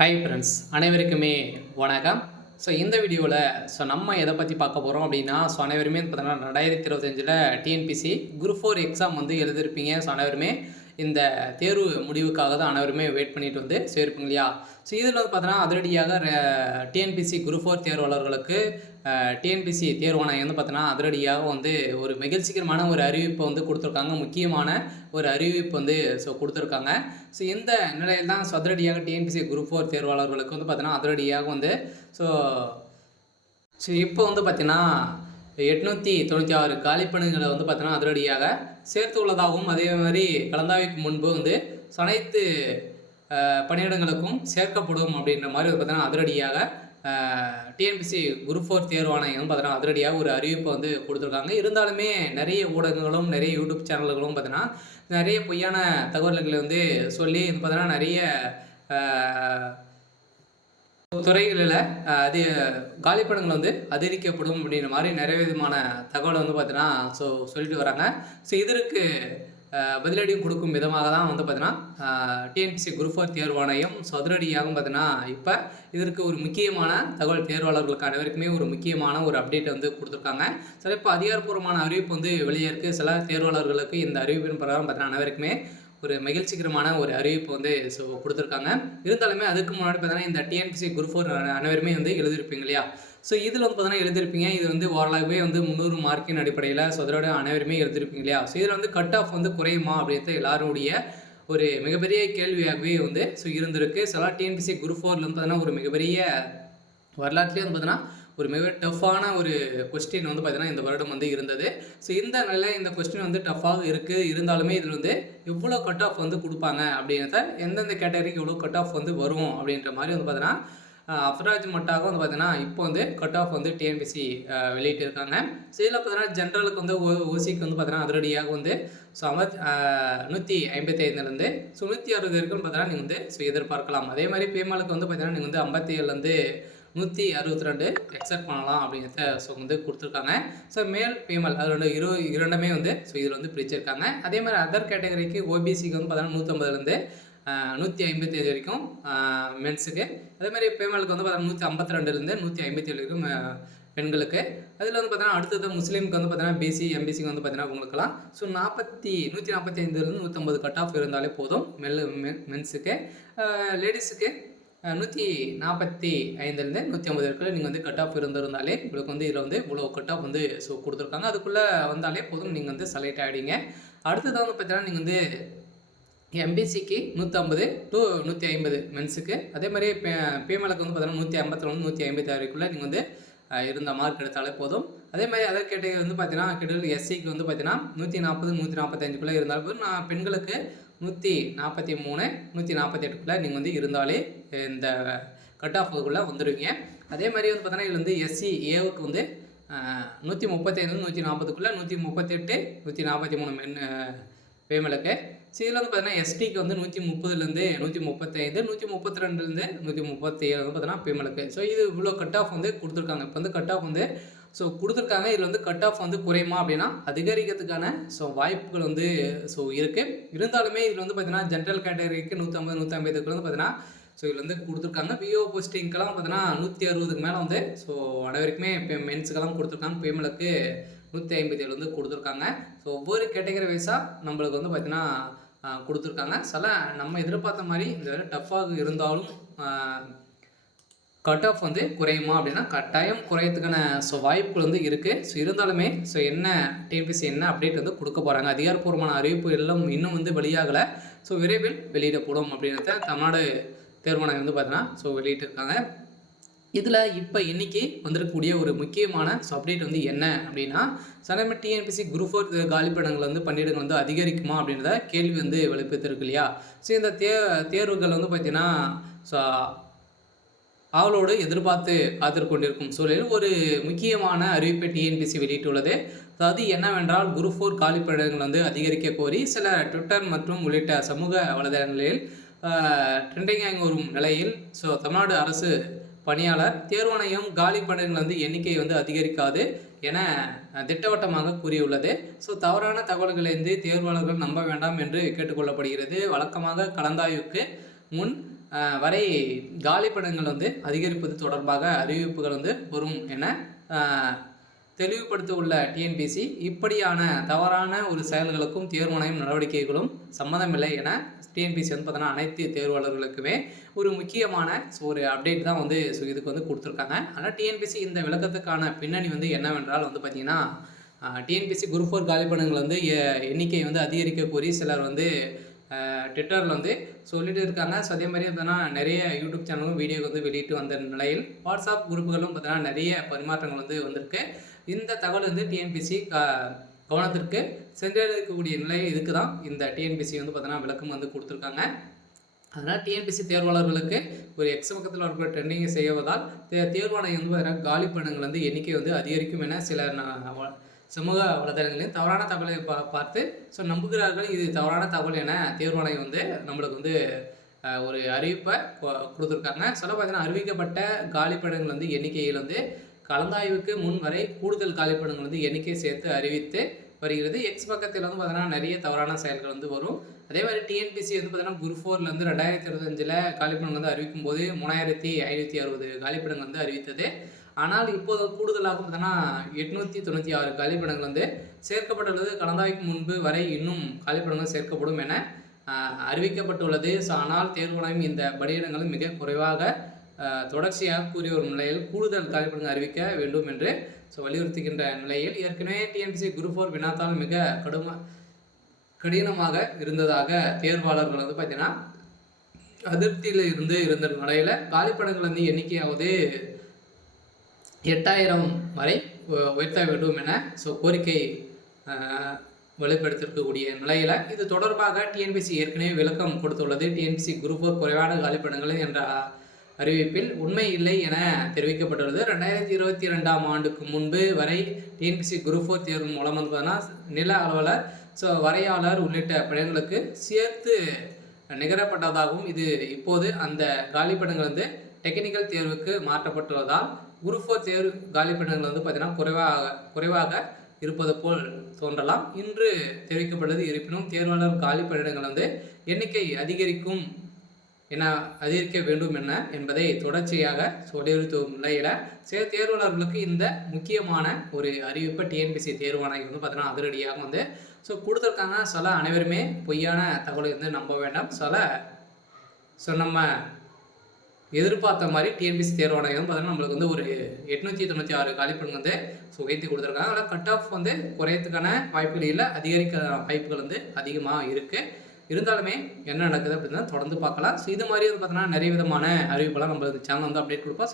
Hi friends, அனைவருக்குமே வணக்கம். இந்த வீடியோவில் நம்ம எதை பற்றி பார்க்க போகிறோம் அப்படின்னா, அனைவருமே பார்த்தீங்கன்னா 2025 டிஎன்பிசி குரூப் 4 எக்ஸாம் வந்து எழுதியிருப்பீங்க. அனைவருமே இந்த தேர்வு முடிவுக்காக தான் அனைவருமே வெயிட் பண்ணிட்டு வந்து சேர்ப்பீங்க இல்லையா? இதில் வந்து பார்த்தீங்கன்னா அதிரடியாக டிஎன்பிசி குரூப் 4 தேர்வாளர்களுக்கு டிஎன்பிசி தேர்வாணையம் வந்து பார்த்தீங்கன்னா அதிரடியாக வந்து ஒரு மகிழ்ச்சிகரமான ஒரு அறிவிப்பை வந்து கொடுத்துருக்காங்க. முக்கியமான ஒரு அறிவிப்பு வந்து கொடுத்துருக்காங்க. இந்த நிலையில் தான் அதிரடியாக டிஎன்பிசி குரூப் 4 தேர்வாளர்களுக்கு வந்து பார்த்தீங்கன்னா அதிரடியாக வந்து இப்போ வந்து பார்த்தீங்கன்னா 896 காலிப்பணிகளை வந்து பார்த்தீங்கன்னா அதிரடியாக சேர்த்து உள்ளதாகவும், அதே மாதிரி கலந்தாய்வுக்கு முன்பு வந்து அனைத்து பணியிடங்களுக்கும் சேர்க்கப்படும் அப்படின்ற மாதிரி வந்து பார்த்தீங்கன்னா அதிரடியாக டிஎன்பிசி குரூப் 4 தேர்வாணையம் பார்த்தீங்கன்னா அதிரடியாக ஒரு அறிவிப்பை வந்து கொடுத்துருக்காங்க. இருந்தாலுமே நிறைய ஊடகங்களும் நிறைய யூடியூப் சேனல்களும் பார்த்தீங்கன்னா நிறைய பொய்யான தகவல்களை வந்து சொல்லி பார்த்தீங்கன்னா நிறைய துறைகளில் அது காலிப்படங்கள் வந்து அதிகரிக்கப்படும் அப்படின்ற மாதிரி நிறைய விதமான தகவலை வந்து பார்த்தீங்கன்னா சொல்லிட்டு வராங்க. இதற்கு பதிலடியும் கொடுக்கும் விதமாக தான் வந்து பார்த்தீங்கன்னா டிஎன்பிசி குரூப் 4 தேர்வாணையம் அதிரடியாகவும் பார்த்தீங்கன்னா இப்போ இதற்கு ஒரு முக்கியமான தகவல் தேர்வாளர்களுக்கு அனைவருக்குமே ஒரு முக்கியமான ஒரு அப்டேட் வந்து கொடுத்துருக்காங்க. இப்போ அதிகாரப்பூர்வமான அறிவிப்பு வந்து வெளியே இருக்குது. சில தேர்வாளர்களுக்கு இந்த அறிவிப்பின் பிரகாரம் பார்த்தீங்கன்னா அனைவருக்குமே ஒரு மகிழ்ச்சிகரமான ஒரு அறிவிப்பு வந்து கொடுத்துருக்காங்க. இருந்தாலுமே அதுக்கு முன்னாடி பார்த்தீங்கன்னா இந்த டிஎன்பிசி குரூப் 4 அனைவருமே வந்து எழுதியிருப்பீங்க இல்லையா? இதில் வந்து பார்த்தீங்கன்னா எழுதியிருப்பீங்க. இது வந்து ஓரளவுமே வந்து 300 மார்க்கின் அடிப்படையில் அதோட அனைவருமே எழுதியிருப்பீங்க இல்லையா? இதில் வந்து கட் ஆஃப் வந்து குறையுமா அப்படின்றது எல்லாருடைய ஒரு மிகப்பெரிய கேள்வியாகவே வந்து இருந்திருக்கு. சில டிஎன்பிசி குரூப் 4 வந்து பார்த்தீங்கன்னா ஒரு மிகப்பெரிய வரலாற்றுலேயே வந்து பார்த்தீங்கன்னா ஒரு மிக டஃப்பான ஒரு கொஸ்டின் வந்து பார்த்தீங்கன்னா இந்த வருடம் வந்து இருந்தது. இந்த நிலையில் இந்த கொஸ்டின் வந்து டஃப்பாக இருக்குது. இருந்தாலுமே இதில் வந்து எவ்வளோ கட் ஆஃப் வந்து கொடுப்பாங்க அப்படின்றத, எந்தெந்த கேட்டகரிக்கு எவ்வளோ கட் ஆஃப் வந்து வரும் அப்படின்ற மாதிரி வந்து பார்த்தீங்கன்னா அப்ராஜ் மட்டாக வந்து பார்த்தீங்கன்னா இப்போ வந்து கட் ஆஃப் வந்து டிஎன்பிசி வெளியிட்டிருக்காங்க. இதில் பார்த்தீங்கன்னா ஜென்ரலுக்கு வந்து ஓசிக்கு வந்து பார்த்தீங்கன்னா அதிரடியாக வந்து 155லேருந்து 160 வரைக்கும் பார்த்தீங்கன்னா நீங்கள் வந்து எதிர்பார்க்கலாம். அதே மாதிரி பேமாலுக்கு வந்து பார்த்தீங்கன்னா நீங்கள் வந்து 57லேருந்து 162 எக்ஸெப்ட் பண்ணலாம் அப்படிங்கிறத வந்து கொடுத்துருக்காங்க. மேல் ஃபீமேல் அதோட இரண்டுமே வந்து இதில் வந்து பிரிச்சிருக்காங்க. அதே மாதிரி அதர் கேட்டகரிக்கு ஓபிசிக்கு வந்து பார்த்தீங்கன்னா 150லேருந்து 155 வரைக்கும் மென்ஸுக்கு. அதே மாதிரி ஃபீமேலுக்கு வந்து பார்த்தீங்கன்னா 152லேருந்து 157 வரைக்கும் பெண்களுக்கு. அதில் வந்து பார்த்தீங்கன்னா அடுத்தது முஸ்லீமுக்கு வந்து பார்த்தீங்கன்னா பிசி எம்பிசிக்கு வந்து பார்த்தீங்கன்னா உங்களுக்குலாம் 145லேருந்து 150 கட் ஆஃப் இருந்தாலே போதும் மென்ஸுக்கு. லேடிஸுக்கு 145லேருந்து 150 வரைக்கும் நீங்கள் வந்து கட் ஆஃப் இருந்திருந்தாலே உங்களுக்கு வந்து இதில் வந்து இவ்வளோ கட் ஆஃப் வந்து கொடுத்துருக்காங்க. அதுக்குள்ளே வந்தாலே போதும், நீங்கள் வந்து செலக்ட் ஆகிடுங்க. அடுத்தது வந்து பார்த்தீங்கன்னா நீங்கள் வந்து எம்பிசிக்கு 150 to 150 மென்ஸுக்கு. அதே மாதிரி ஃபீமேலுக்கு வந்து பார்த்தீங்கன்னா 151 156 வரைக்குள்ளே நீங்கள் வந்து இருந்த மார்க் எடுத்தாலே போதும். அதே மாதிரி அதர் கேட்டகரி வந்து பார்த்தீங்கன்னா கிட்டத்தட்ட எஸ்சிக்கு வந்து பார்த்தீங்கன்னா 140 145க்குள்ளே இருந்தாலும் போதும். பெண்களுக்கு 143 148க்குள்ளே நீங்கள் வந்து இருந்தாலே இந்த கட் ஆஃபுக்குள்ளே வந்துடுவீங்க. அதே மாதிரி வந்து பார்த்தீங்கன்னா இதில் வந்து எஸ்சி ஏவுக்கு வந்து 135 140க்குள்ளே 138 143 ஃபீமேலுக்கு. இதில் வந்து பார்த்தீங்கன்னா எஸ்டிக்கு வந்து 130லேருந்து 135 132லேருந்து 137 வந்து பார்த்தீங்கன்னா ஃபீமேலுக்கு. இது இவ்வளோ கட் ஆஃப் வந்து கொடுத்துருக்காங்க. இப்போ வந்து கட் ஆஃப் வந்து கொடுத்துருக்காங்க. இதில் வந்து கட் ஆஃப் வந்து குறையுமா அப்படின்னா அதிகரிக்கிறதுக்கான வாய்ப்புகள் வந்து இருக்குது. இருந்தாலுமே இதில் வந்து பார்த்தீங்கன்னா ஜென்ரல் கேட்டகரிக்கு 150 150க்கு வந்து பார்த்தீங்கன்னா இதில் வந்து கொடுத்துருக்காங்க. விஓ போஸ்டிங்க்கெல்லாம் பார்த்தீங்கன்னா 160க்கு மேலே வந்து அனைவருக்குமே இப்போ மென்ஸுக்கெல்லாம் கொடுத்துருக்காங்க. ஃபீமேலுக்கு 157 வந்து கொடுத்துருக்காங்க. ஒவ்வொரு கேட்டகரி வைஸாக நம்மளுக்கு வந்து பார்த்தீங்கன்னா கொடுத்துருக்காங்க. சில நம்ம எதிர்பார்த்த மாதிரி இந்த டஃப்பாக இருந்தாலும் கட் ஆஃப் வந்து குறையுமா அப்படின்னா கட்டாயம் குறையத்துக்கான வாய்ப்புகள் வந்து இருக்குது. இருந்தாலுமே என்ன டிஎன்பிசி என்ன அப்டேட் வந்து கொடுக்க போகிறாங்க, அதிகாரப்பூர்வமான அறிவிப்பு எல்லாம் இன்னும் வந்து வெளியாகலை. விரைவில் வெளியிடப்படும் அப்படின்றத தமிழ்நாடு தேர்வாணையம் வந்து பார்த்தீங்கன்னா வெளியிட்டிருக்காங்க. இதில் இப்போ இன்றைக்கி வந்திருக்கக்கூடிய ஒரு முக்கியமான அப்டேட் வந்து என்ன அப்படின்னா, சனமே டிஎன்பிசி குரூப் 4 காலிப்படங்கள் வந்து பணியிடங்கள் வந்து அதிகரிக்குமா அப்படின்றத கேள்வி வந்து வெளிப்படுத்திருக்கு இல்லையா? இந்த தேர்வுகள் வந்து பார்த்திங்கன்னா அவளோடு எதிர்பார்த்து காத்திருக்கொண்டிருக்கும் சூழலில் ஒரு முக்கியமான அறிவிப்பை டிஎன்பிசி வெளியிட்டுள்ளது. அது என்னவென்றால், குரூப் 4 காலிப்படங்கள் வந்து அதிகரிக்க கோரி சில ட்விட்டர் மற்றும் உள்ளிட்ட சமூக வலைதளங்களில் ட்ரெண்டிங்காக வரும் நிலையில் தமிழ்நாடு அரசு பணியாளர் தேர்வாணையம் காலி பணியிடங்கள் வந்து எண்ணிக்கை வந்து அதிகரிக்காது என திட்டவட்டமாக கூறியுள்ளது. தவறான தகவல்களிலிருந்து தேர்வாளர்கள் நம்ப வேண்டாம் என்று கேட்டுக்கொள்ளப்படுகிறது. வழக்கமாக கலந்தாய்வுக்கு முன் வரை காலிப்படங்கள் வந்து அதிகரிப்பது தொடர்பாக அறிவிப்புகள் வந்து வரும் என தெளிவுபடுத்த உள்ள டிஎன்பிஎஸ்சி இப்படியான தவறான ஒரு செயல்களுக்கும் தேர்வாணையம் நடவடிக்கைகளும் சம்மந்தமில்லை என டிஎன்பிஎஸ்சி வந்து பார்த்தீங்கன்னா அனைத்து தேர்வாளர்களுக்குமே ஒரு முக்கியமான ஒரு அப்டேட் தான் வந்து இதுக்கு வந்து கொடுத்துருக்காங்க. ஆனால் டிஎன்பிஎஸ்சி இந்த விளக்கத்துக்கான பின்னணி வந்து என்னவென்றால் வந்து பார்த்திங்கன்னா டிஎன்பிஎஸ்சி குரூப் 4 காலிப்படங்கள் வந்து எண்ணிக்கை வந்து அதிகரிக்க கோரி சிலர் வந்து ட்விட்டரில் வந்து சொல்லிட்டு இருக்காங்க. ஸோ அதே மாதிரி பார்த்தீங்கன்னா நிறைய யூடியூப் சேனலும் வீடியோ வந்து வெளியிட்டு வந்த நிலையில் வாட்ஸ்அப் குரூப்புகளும் பார்த்தீங்கன்னா நிறைய பரிமாற்றங்கள் வந்து வந்திருக்கு. இந்த தகவல் வந்து டிஎன்பிஎஸ்சி கவனத்திற்கு சென்றடையக்கூடிய நிலை இதுக்கு தான் இந்த டிஎன்பிஎஸ்சி வந்து பார்த்தீங்கன்னா விளக்கம் வந்து கொடுத்துருக்காங்க. அதனால் டிஎன்பிஎஸ்சி தேர்வாளர்களுக்கு ஒரு எக்ஸ் பக்கத்தில் இருக்கிற ட்ரெண்டிங்கை செய்வதால் தேர்வாணையம் வந்து பார்த்தீங்கன்னா காலிப்படங்கள் வந்து எண்ணிக்கை வந்து அதிகரிக்கும் என சில சமூக வலைதளங்களையும் தவறான தகவலை பார்த்து ஸோ நம்புகிறார்கள். இது தவறான தகவல் என தேர்வாணையம் வந்து நம்மளுக்கு வந்து ஒரு அறிவிப்பை கொடுத்துருக்காங்க. சொல்ல பார்த்தீங்கன்னா அறிவிக்கப்பட்ட காலிப்படங்கள் வந்து எண்ணிக்கையில் வந்து கலந்தாய்வுக்கு முன் வரை கூடுதல் காலிப்படங்கள் வந்து எண்ணிக்கை சேர்த்து அறிவித்து வருகிறது. எக்ஸ் பக்கத்தில் வந்து பார்த்தீங்கன்னா நிறைய தவறான செயல்கள் வந்து வரும். அதே மாதிரி டிஎன்பிஎஸ்சி வந்து பார்த்தீங்கன்னா குரூப் 4 வந்து 2025 காலிப்படங்கள் வந்து அறிவிக்கும் போது 3560 காலிப்படங்கள் வந்து அறிவித்தது. ஆனால் இப்போது கூடுதலாக பார்த்தீங்கன்னா 896 காலிப்படங்கள் வந்து சேர்க்கப்பட்டுள்ளது. கலந்தாய்வுக்கு முன்பு வரை இன்னும் காலிப்படங்கள் சேர்க்கப்படும் என அறிவிக்கப்பட்டுள்ளது. ஸோ ஆனால் தேர்வாணையம் இந்த பணியிடங்கள் மிக குறைவாக தொடர்ச்சியாக கூறிய ஒரு நிலையில் கூடுதல் காலிப்படங்கள் அறிவிக்க வேண்டும் என்று வலியுறுத்துகின்ற நிலையில் ஏற்கனவே டிஎன்பிஎஸ்சி குரூப் 4 வினாத்தால் மிக கடினமாக இருந்ததாக தேர்வாளர்கள் வந்து பார்த்தீங்கன்னா அதிருப்தியில் இருந்த நிலையில் காலிப்படங்கள் வந்து எண்ணிக்கையாவது 8000 வரை உயர்த்த வேண்டும் என கோரிக்கை வெளிப்படுத்திருக்கக்கூடிய நிலையில் இது தொடர்பாக டிஎன்பிஎஸ்சி ஏற்கனவே விளக்கம் கொடுத்துள்ளது. டிஎன்பிஎஸ்சி குரூப் 4 குறைவான காலிப்படங்கள் என்ற அறிவிப்பில் உண்மை இல்லை என தெரிவிக்கப்பட்டுள்ளது. 2022ஆம் ஆண்டுக்கு முன்பு வரை டிஎன்பிஎஸ்சி குரூப் 4 தேர்வு மூலம் வந்து நில அலுவலர் வரையாளர் உள்ளிட்ட பணிகளுக்கு சேர்த்து நிகரப்பட்டதாகவும் இது இப்போது அந்த காலிப்படங்கள் வந்து டெக்னிக்கல் தேர்வுக்கு மாற்றப்பட்டுள்ளதால் குரூப் 4 தேர்வு காலிப்படங்கள் வந்து பார்த்தீங்கன்னா குறைவாக இருப்பது போல் தோன்றலாம். இன்று தெரிவிக்கப்பட்டது. இருப்பினும் தேர்வாளர் காலிப்படங்கள் வந்து எண்ணிக்கை அதிகரிக்க வேண்டும் என்பதை தொடர்ச்சியாக வலியுறுத்தும் நிலையில் தேர்வாளர்களுக்கு இந்த முக்கியமான ஒரு அறிவிப்பை டிஎன்பிஎஸ்சி தேர்வாணையம் வந்து பார்த்தீங்கன்னா அதிரடியாக வந்து கொடுத்துருக்காங்க. அனைவருமே பொய்யான தகவலை வந்து நம்ப வேண்டாம். நம்ம எதிர்பார்த்த மாதிரி டிஎன்பிஎஸ்சி தேர்வாணையம் பார்த்தீங்கன்னா நம்மளுக்கு வந்து ஒரு 896 காலிப்படங்கள் வந்து உயர்த்தி கொடுத்துருக்காங்க. அதனால் கட் ஆஃப் வந்து குறையத்துக்கான வாய்ப்புகள் இல்லை, அதிகரிக்க வாய்ப்புகள் வந்து அதிகமாக இருக்குது. இருந்தாலுமே என்ன நடக்குது அப்படின்னா தொடர்ந்து பார்க்கலாம். இது மாதிரி வந்து பார்த்தீங்கன்னா நிறைய விதமான அறிவிப்பெல்லாம் நம்ம சேனல் வந்து அப்டேட் கொடுப்போம்.